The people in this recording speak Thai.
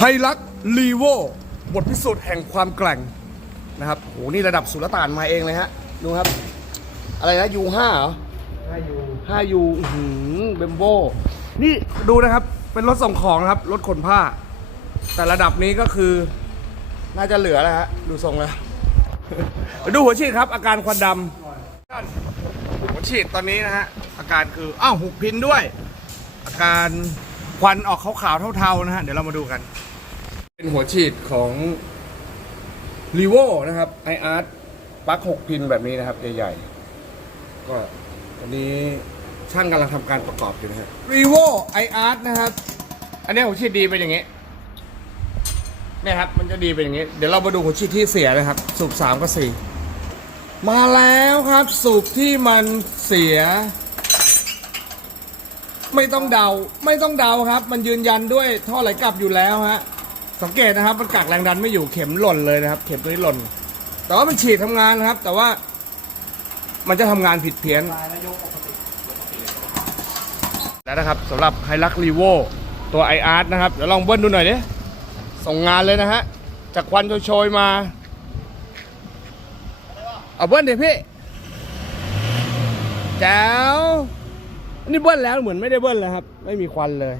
ไฮลักลีโวบทพิสูจน์แห่งความแกร่งนะครับโหนี่ระดับสุลต่านมาเองเลยฮะ ดูครับ อะไรนะยูห้าเหรอถ้ายูห้ายูเบมโบ นี่ดูนะครับ เป็นรถส่งของนะครับ รถขนผ้า แต่ระดับนี้ก็คือน่าจะเหลือแล้วฮะ ดูทรงแล้วดูหัวฉีดครับ อาการควันดำหัวฉีดตอนนี้นะฮะ อาการคืออ้าวหุบพินด้วย อาการควันออกขาวๆเทาๆนะฮะ เดี๋ยวเรามาดูกัน เป็นหัวฉีดของรีโวนะครับไออาร์ตปลั๊กหกพินแบบนี้นะครับ ใหญ่ๆก็ตอนนี้ช่างกำลังทำการประกอบอยู่นะฮะรีโวไออาร์ตนะครับ อันนี้หัวฉีดดีเป็นอย่างนี้เนี่ยครับ มันจะดีเป็นอย่างนี้ เดี๋ยวเรามาดูหัวฉีดที่เสียนะครับ สูบสามกับสี่มาแล้วครับ สูบที่มันเสีย ไม่ต้องเดา ไม่ต้องเดาครับ มันยืนยันด้วยท่อไหลกลับอยู่แล้วฮะ สังเกตนะครับมันกักแรงดันไม่อยู่เข็มหล่นเลยนะครับ เข็มตัวนี้หล่น แต่ว่ามันฉีดทำงานนะครับ แต่ว่ามันจะทำงานผิดเพี้ยน แล้วนะครับสำหรับไฮลักรีโวตัว i a r t นะครับ เดี๋ยวลองเบิ้ลดูหน่อยดิส่งงานเลยนะฮะ จากควันโชยๆมา เอาเบิ้ลดี๋ยวพี่แจ๋วนี่เบิ้ลแล้วเหมือนไม่ได้เบิ้ลแล้วครับ ไม่มีควันเลย